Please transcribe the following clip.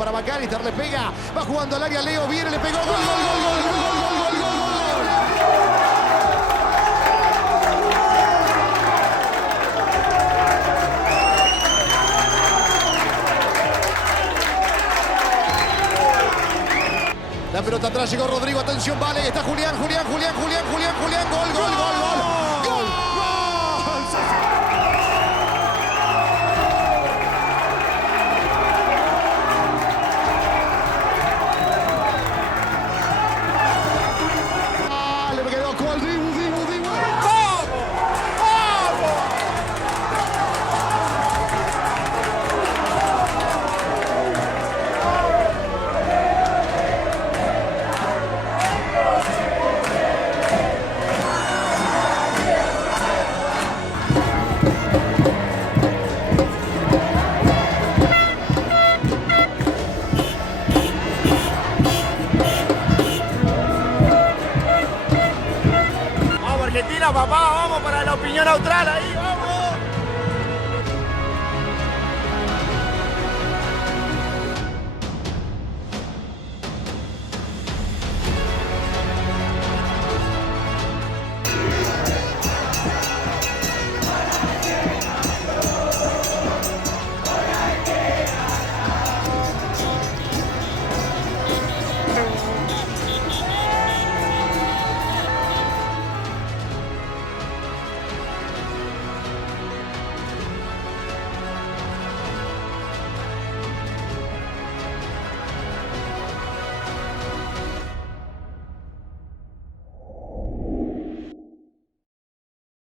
para McAllister, le pega, va jugando al área, Leo viene, le pegó, gol, gol, gol, gol, gol, gol, gol, gol, gol. La pelota atrás, llegó Rodrigo, atención, vale, está Julián, gol, gol, gol, gol, gol. Le quedó con Dibu. Argentina, papá, vamos para la opinión austral ahí, vamos.